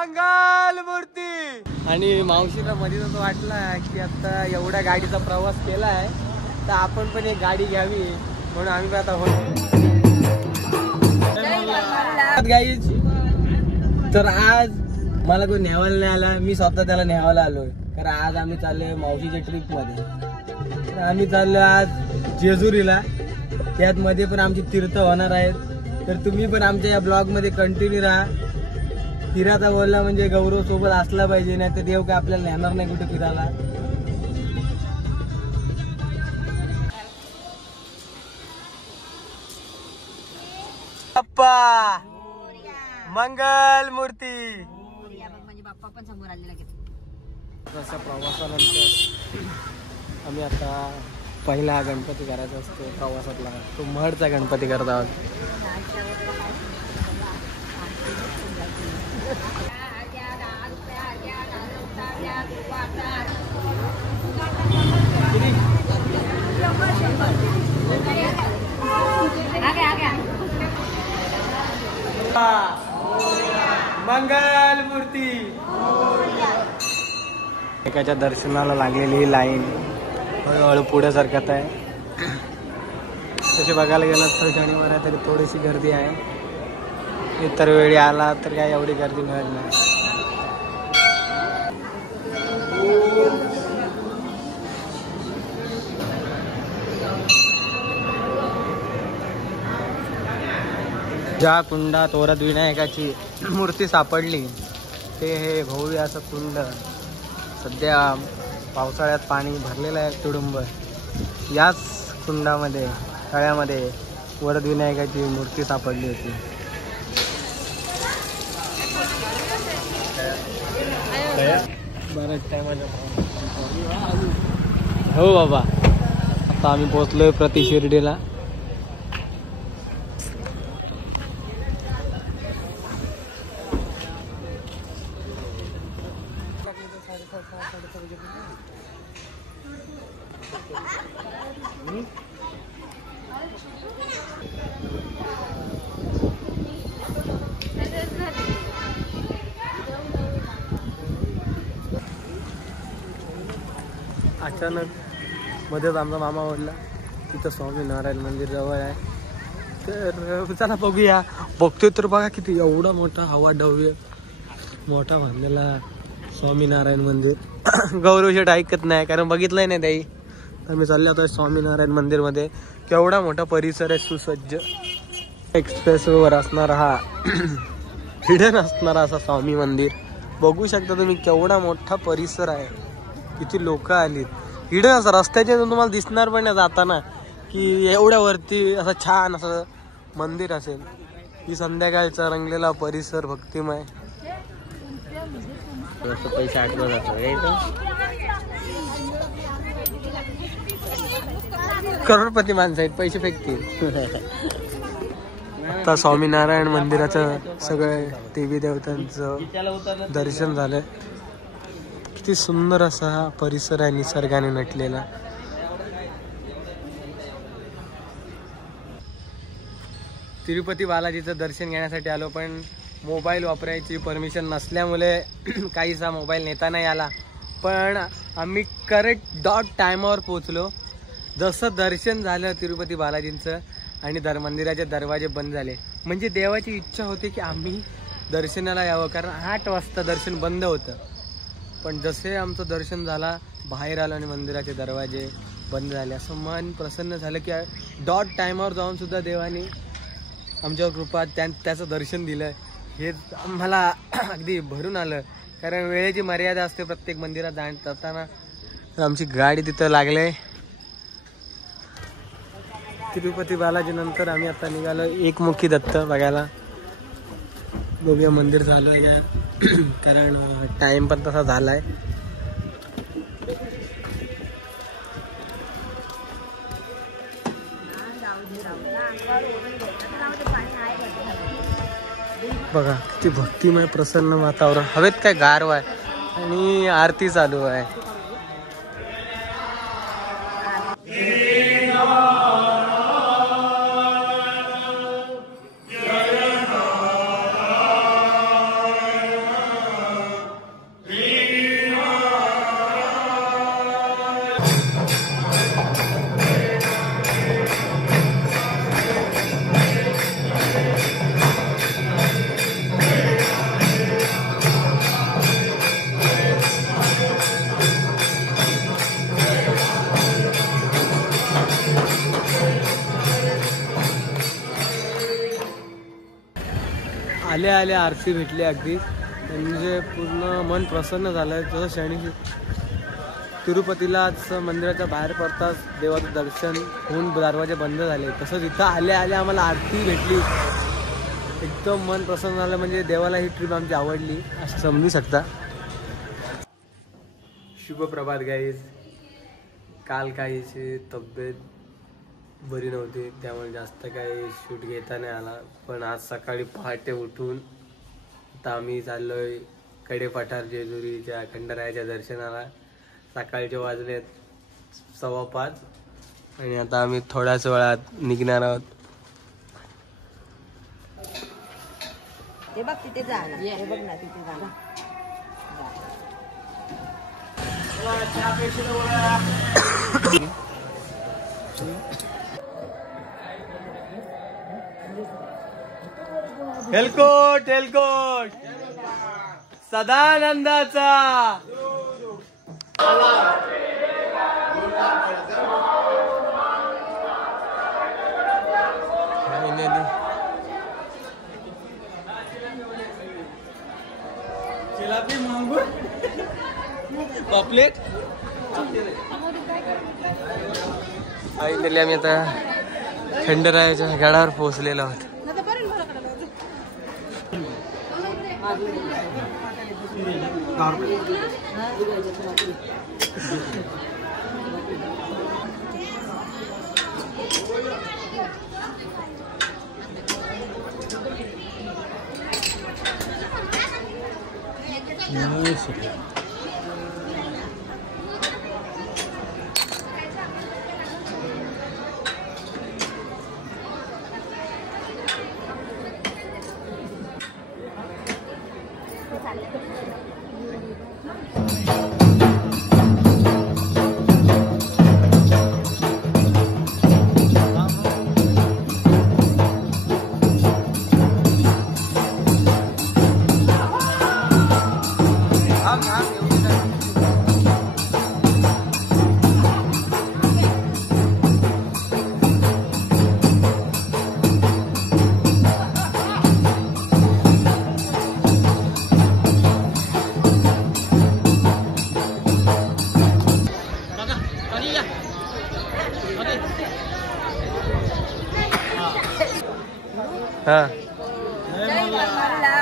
मंगल मूर्ती. आणि मावशीला मध्ये असं वाटलं की आता एवढ्या गाडीचा प्रवास केला आहे तर आपण पण एक गाडी घ्यावी म्हणून आम्ही आता गाईज. तर आज मला कोण न्यावायला नाही आला, मी स्वतः त्याला न्यावायला आलोय. कारण आज आम्ही चाललोय मावशीच्या ट्रिप मध्ये. आम्ही चाललोय आज जेजुरीला. त्यात मध्ये पण आमची तीर्थ होणार आहेत. तर तुम्ही पण आमच्या या ब्लॉग मध्ये कंटिन्यू राहा. फिरायचा बोलला म्हणजे गौरव सोबत असला पाहिजे, नाही तर देव काय आपल्याला नेणार नाही कुठे फिरायला. बाप्पा मंगल मूर्ती. म्हणजे बाप्पा पण समोर आलेला. अशा प्रवासानंतर आम्ही आता पहिला गणपती करायचा असतो प्रवासातला, तो महडचा गणपती करत आहोत. मंगल मूर्ती. एकाच्या दर्शनाला लागलेली लाईन हळूहळू पुढे सरकत आहे. तसे बघायला गेलं तर शनिवार आहे तरी थोडीशी गर्दी आहे. इतर वेळी आला तर काय एवढी गर्दी मिळत नाही. ज्या कुंडात वरदविनायकाची मूर्ती सापडली ते हे भव्य असं कुंड. सध्या पावसाळ्यात पाणी भरलेलं आहे तुडुंब. याच कुंडामध्ये तळ्यामध्ये वरदविनायकाची मूर्ती सापडली होती. बऱ्याच टायमाला हो बाबा. आता आम्ही पोहोचलोय प्रति शिर्डीला. अचानक मध्येच आमचा मामा ओढला. तिथं स्वामीनारायण मंदिर जवळ आहे. तर चला बघूया. बघतोय तर बघा किती एवढा मोठा हवा डव्य मोठा बांधलेला स्वामीनारायण मंदिर. गौरव शेठ ऐकत नाही कारण बघितलंय नाही त्याही. तर मी चालले आता स्वामीनारायण मंदिर मध्ये. केवढा मोठा परिसर आहे सुसज्ज. एक्सप्रेसवर असणारा हा हिडन असणारा असा स्वामी मंदिर बघू शकता तुम्ही. केवढा मोठा परिसर आहे. किती लोक आलीत. हिडन असं रस्त्याच्या तुम्हाला दिसणार पण नाही जाताना की एवढ्या वरती असं छान असं मंदिर असेल. ही संध्याकाळचा रंगलेला परिसर भक्तिमय. पैसे आठवत जातो. करोडपती माणसं आहेत पैसे फेकतील. आता स्वामीनारायण मंदिराचं सगळे देवी देवतांचं दर्शन झालं. किती सुंदर असा परिसर आहे निसर्गाने नटलेला. तिरुपती बालाजीचं दर्शन घेण्यासाठी आलो पण मोबाईल वापरायची परमिशन नसल्यामुळे काहीसा मोबाईल नेता नाही आला. पण आम्ही करेक्ट टायमावर पोहोचलो. जसं दर्शन झालं तिरुपती बालाजींचं आणि मंदिराचे दरवाजे बंद झाले म्हणजे देवाची इच्छा होती की आम्ही दर्शनाला यावं. कारण 8 वाजता दर्शन बंद होतं. पण जसे आमचं दर्शन झाला बाहेर आलं आणि मंदिराचे दरवाजे बंद झाले. असं मन प्रसन्न झालं की टायमावर जाऊन सुद्धा देवाने आमच्यावर कृपा त्याचं दर्शन दिलं. हे आम्हाला अगदी भरून आलं. कारण वेळेची मर्यादा असते प्रत्येक मंदिरात जाताना. तर आमची गाडी तिथं लागले. तिरुपती बालाजी नंतर आम्ही आता निघालो एकमुखी दत्त बघायला. बघूया मंदिर चालू आहे का कारण टाइम पण तसा झालाय. बघा किती भक्तिमय प्रसन्न वातावरण. हवेत काय गारवा आहे आणि आरती चालू आहे. आल्या आल्या आरती भेटली अगदी, म्हणजे पूर्ण मन प्रसन्न झालं. जसं क्षणी तिरुपतीलाच मंदिराच्या बाहेर पडताच देवाचं दर्शन होऊन दरवाजे बंद झाले, तसंच इथं आल्या आल्या आम्हाला आरती भेटली. एकदम मन प्रसन्न झालं, म्हणजे देवाला ही ट्रिप आमची आवडली असं समजू शकता. शुभ प्रभात गाईज. काल काहीची तब्येत बरी नव्हती, त्यामुळे जास्त काही शूट घेता नाही आला. पण आज सकाळी पहाटे उठून आता आम्ही चाललोय कडेपठार जेजुरीच्या खंडरायाच्या दर्शनाला. सकाळचे वाजलेत 5:15 आणि आता आम्ही थोड्याच वेळात निघणार आहोत. ते बघ तिथे जा ना, हे बघ ना तिथे जा ना. हेलकोट हेलकोट सदानंदाचा. पॉपलेट आम्ही आता खंडरायाच्या गडावर पोहोचलेलो आहोत.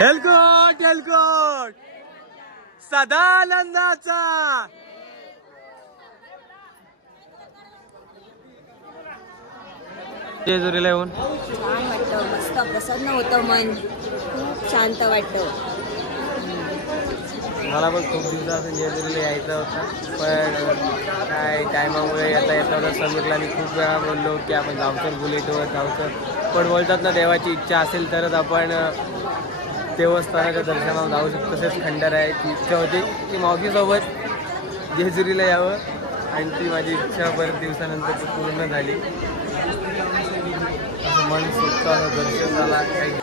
हेलकोट हेलकोट सदानंदाचा. जेजुरीला येऊन छान वाटतं, मस्त प्रसन्न होतं मन, खूप शांत वाटतं. मला पण खूप दिवसापासून जेजुरीला यायचं होतं, पण काय टायमामुळे येता येता समीरला मी खूप वेळा बोललो की आपण जाऊचं बुलेटवर जाऊचं, पण बोलतात ना देवाची इच्छा असेल तरच आपण देवस्थानाच्या दर्शनाला जाऊ शकतो. तसेच खंडरायाची इच्छा होती की मावशीसोबत जेजुरीला यावं आणि ती माझी इच्छा बरेच दिवसानंतर पूर्ण झाली. असं मन सुटतं, दर्शन झाला. काही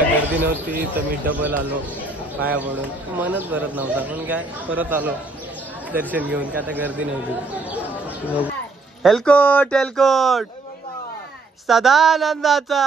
गर्दी नव्हती तर मी डबल आलो पाया पडून. मनच भरत नव्हता, पण काय परत आलो दर्शन घेऊन, काय आता गर्दी नव्हती. हेलकोट हेलकोट सदानंदाचा.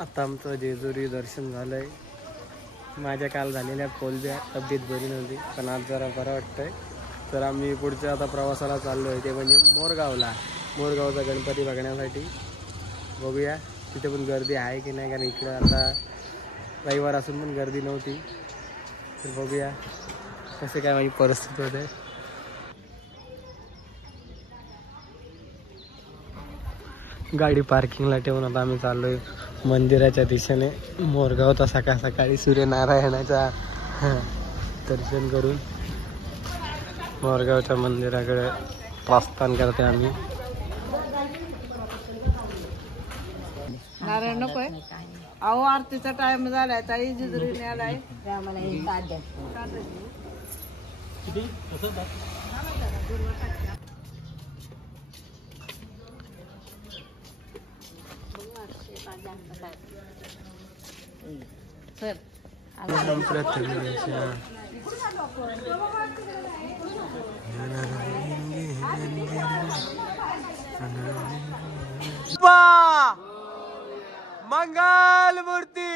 आता आमचं जेजुरी दर्शन झालंय. माझ्या काल झालेल्या कोलब्या तब्येत बरी नव्हती, पण आज जरा बरं वाटतंय. तर आम्ही पुढच्या आता प्रवासाला चाललो आहे, ते म्हणजे मोरगावला. मोरगावचा गणपती बघण्यासाठी. बघूया तिथे पण गर्दी आहे की नाही, कारण इकडं आता रविवार असून पण गर्दी नव्हती. तर बघूया कसे काय माझी परिस्थिती होते. गाडी पार्किंगला ठेवून आता आम्ही चाललोय मंदिराच्या दिशेने. मोरगावचा सकाळ सकाळी सूर्यनारायणाचा दर्शन करून मोरगावच्या मंदिराकडे प्रस्थान करते आम्ही. नारायण नकोय. अहो आरतीचा टाइम झालाय. ताई जिजरीने आलाय. आम्हाला हे ताट द्या. सर मंगल मूर्ती.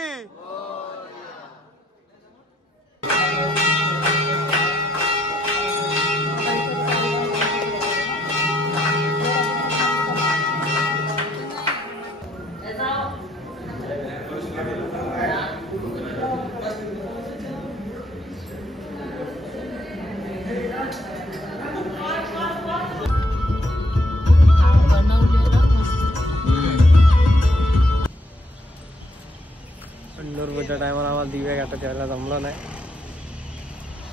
पंढरपूरच्या टायमाला आम्हाला दिवे घाटात यायला जमलं नाही,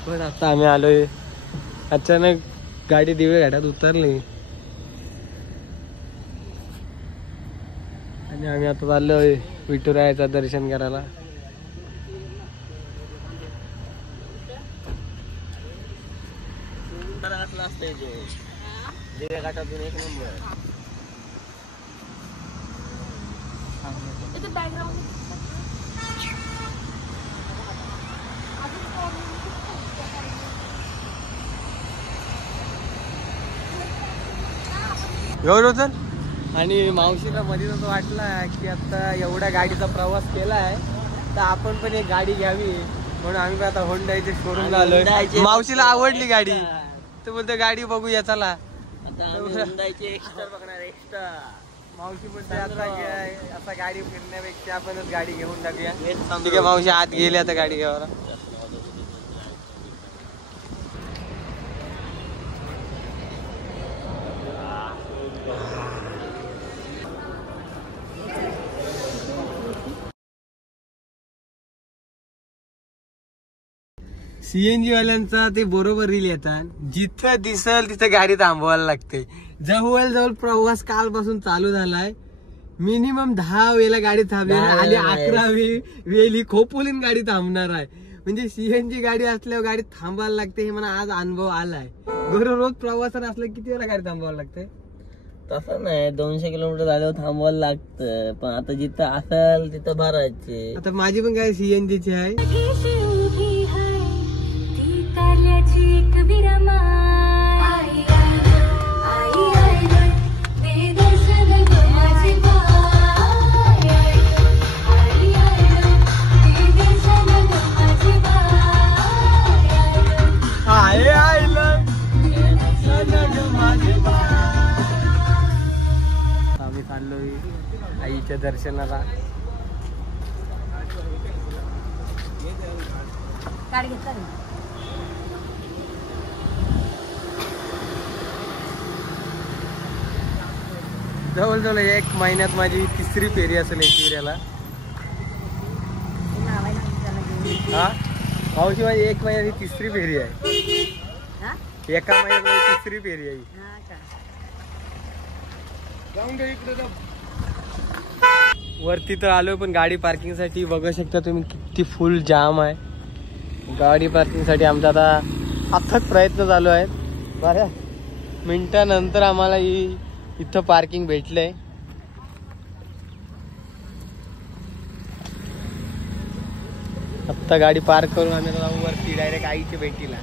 पण आता आम्ही आलोय. अचानक गाडी दिवे घाटात उतरली आणि आम्ही आता चाललोय विठुरायाचं दर्शन करायला. दिवे घाटातून एक नंबर. एवढं तर. आणि मावशीला मध्ये तर वाटला की आता एवढ्या गाडीचा प्रवास केला आहे तर आपण पण एक गाडी घ्यावी, म्हणून आम्ही पण आता होंडाचे शोरूमला आलोय. मावशीला आवडली गाडी तर बोलतो गाडी बघूया चला. मावशी बोलते आता गाडी फिरण्यापेक्षा आपणच गाडी घेऊन टाकूया. ठीक आहे मावशी आत गेली आता गाडी घ्यायला. सीएनजी वाल्यांचा ते बरोबर रील येतात, जिथं दिसल तिथं गाडी थांबवायला लागते. जवळ प्रवास कालपासून चालू झालाय. मिनिमम 10 वेळेला गाडी थांबली आणि 11 वेळी खोपोलीन गाडी थांबणार आहे. म्हणजे सीएनजी गाडी असल्यावर गाडी थांबवायला लागते, हे मला आज अनुभव आलाय. रोज प्रवासात असलं किती वेळा गाडी थांबवायला लागते? तसं नाही, 200 किलोमीटर झाल्यावर थांबवायला लागतं, पण आता जिथं असेल तिथं भरायचे. आता माझी पण काय सीएनजीची आहे. आम्ही चाललोय आईच्या दर्शनाला. ताट घेतला ना. जवळजवळ 1 महिन्यात माझी 3री फेरी असेल एकविऱ्याला. हा मावशी माझी 1 महिन्याची 3री फेरी आहे. एका महिन्यात माझी 3री फेरी आहे. वरती तर आलोय पण गाडी पार्किंग साठी बघू शकता तुम्ही किती फुल जाम आहे. गाडी पार्किंग साठी आमचा आता अथक प्रयत्न चालू आहेत. बऱ्याच मिनिटानंतर आम्हाला इथं पार्किंग भेटलंय. आता गाडी पार्क करून आम्ही जाऊ वरती डायरेक्ट आईच्या भेटीला.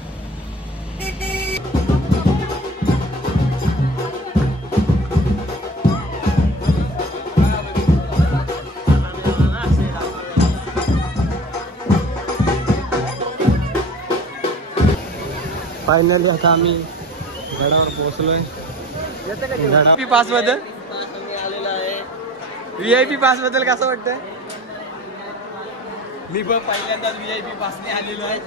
फायनली आता आम्ही गडावर पोहोचलोय. व्हीआयपी पास बद्दल व्हीआयपी पास बद्दल कसं वाटतंय? मी पण पहिल्यांदाच व्हीआयपी पासने आलेलो आहे.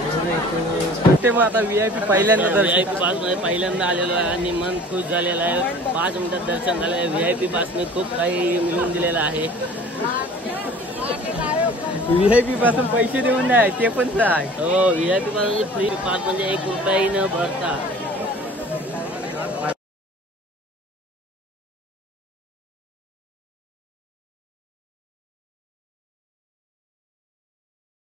कुठे मग आता VIP पहिल्यांदा दर्शन VIP पास मध्ये पहिल्यांदा आलेलो आहे आणि मन खुश झालेलं आहे. 5 मिनिटात दर्शन झालं आहे. VIP पासने खूप काही मिळवून दिलेलं आहे. VIP पासून पैसे देऊन नाही ते पण सांग. हो VIP पासून फ्री पास म्हणजे 1 रुपयाही न भरता